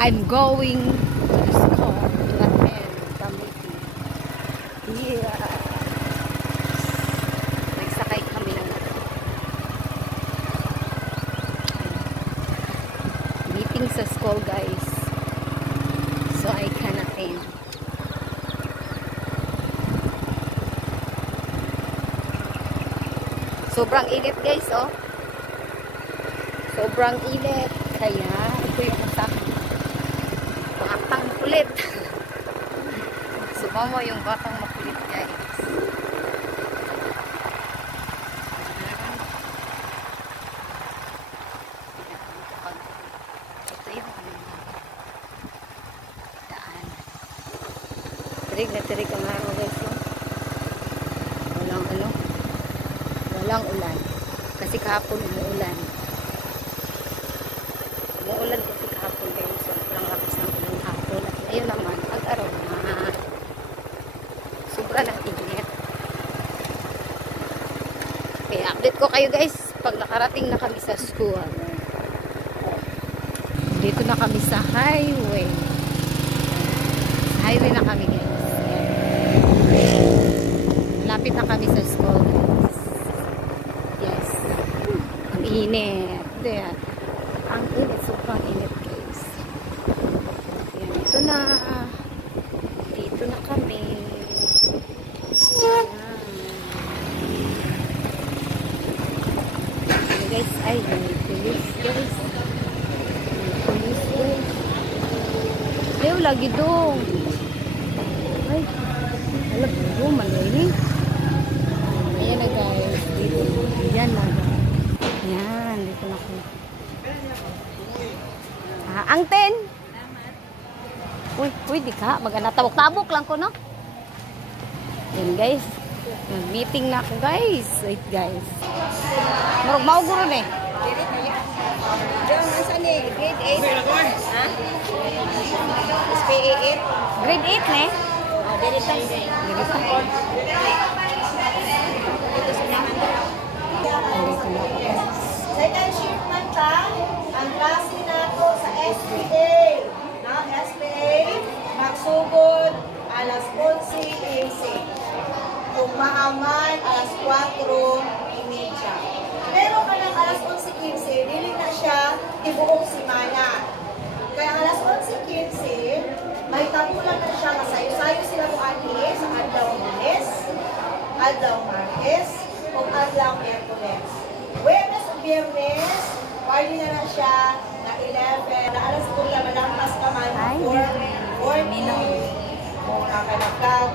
I'm going to the school to attend the meeting. Yeah. Nagsakay kami ng meeting sa school, guys. So I can attend. Sobrang init, guys, oh. Sobrang init. Kaya ito yung kasama. Batang kulit. Sumama yung batang makulit, guys. Ito yung daan. Tirig na tirig ang araw, guys. Walang ano. Walang ulan. Kasi kahapon umuulan. Umuulan kasi kahapon, guys. Sobrang lakas ng ulan kahapon. At ngayon naman, pag-araw na sobra ng init. Okay, update ko kayo, guys, pag nakarating na kami sa school. Dito na kami sa highway. Sa highway na kami, guys. Lapit na kami sa school, guys. Yes. Ang init. Diyan. Ang init. Sobrang init, guys. Yan. Ito na. Dito na kami. Yan. Guys, ay, may police, guys. May police, guys. Ayaw, lagi dong. Ay, alam mo, malinis. Ayan na, guys. Dito. Ayan na, guys. Ayan, dito na ko. Ang 10. Uy, di ka. Maganatabok-tabok lang ko, no? Ayan, guys. Mag-meeting na ako, guys. Wait, guys. Marag mauguro na eh. Diyan, saan eh? Grade 8? Ha? SPA 8? Grade 8 na eh. Dito sa naman. Second shift man ta, ang klase nato sa SPA. Na SPA, magsugod alas 11:15. Kung maaman, alas 4:30. Pero kanang alas 11:15, dili na siya ibuong simana. Kaya alas 11:15, may tapulan na siya, masayo-sayo sila mo ani sa adlaw Lunes, adlaw Martes, o adlaw Miyerkules. Huwebes o Biyernes, pwede na siya na 11, na alas 2 na malampas ka man, 4:40, kung kakalagkag,